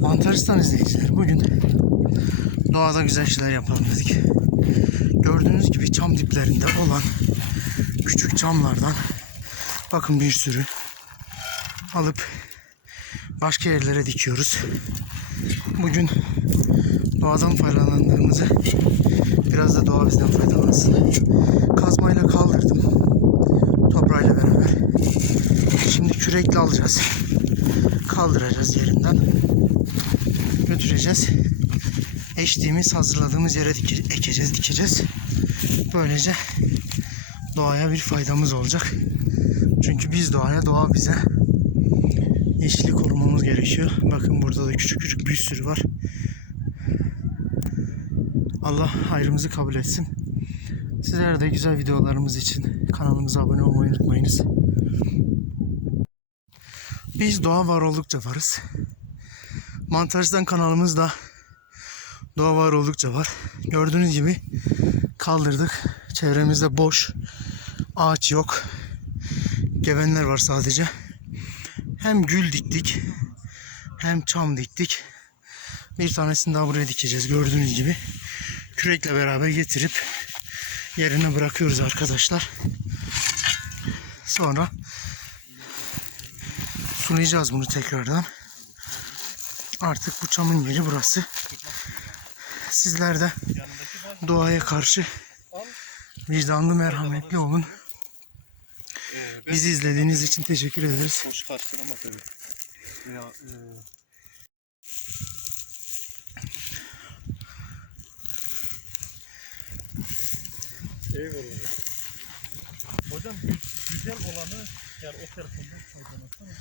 Mantaristan izleyiciler bugün doğada güzel şeyler yapalım dedik. Gördüğünüz gibi çam diplerinde olan küçük çamlardan bakın bir sürü alıp başka yerlere dikiyoruz. Bugün doğadan faydalandığımızı biraz da doğa bizden faydalansın. Kazmayla kaldırdım toprağıyla beraber. Şimdi kürekle alacağız. Kaldıracağız yerinden. Götüreceğiz. Eştiğimiz, hazırladığımız yere dike- ekeceğiz, dikeceğiz. Böylece doğaya bir faydamız olacak. Çünkü biz doğaya, doğa bize. Yeşili korumamız gerekiyor. Bakın burada da küçük küçük bir sürü var. Allah hayrımızı kabul etsin. Sizler de güzel videolarımız için kanalımıza abone olmayı unutmayınız. Biz doğa var oldukça varız. Mantajdan kanalımızda doğa var oldukça var. Gördüğünüz gibi kaldırdık. Çevremizde boş. Ağaç yok. Gevenler var sadece. Hem gül diktik hem çam diktik. Bir tanesini daha buraya dikeceğiz gördüğünüz gibi. Kürekle beraber getirip yerine bırakıyoruz arkadaşlar. Sonra sulayacağız bunu tekrardan. Artık bu çamın yeri burası. Sizler de doğaya karşı vicdanlı merhametli olun. Bizi izlediğiniz için teşekkür ederiz. Hoş karşılama tabii. Veya e, Eyvallah. Hocam gü- güzel olanı yani o tarafından faydalanırsanız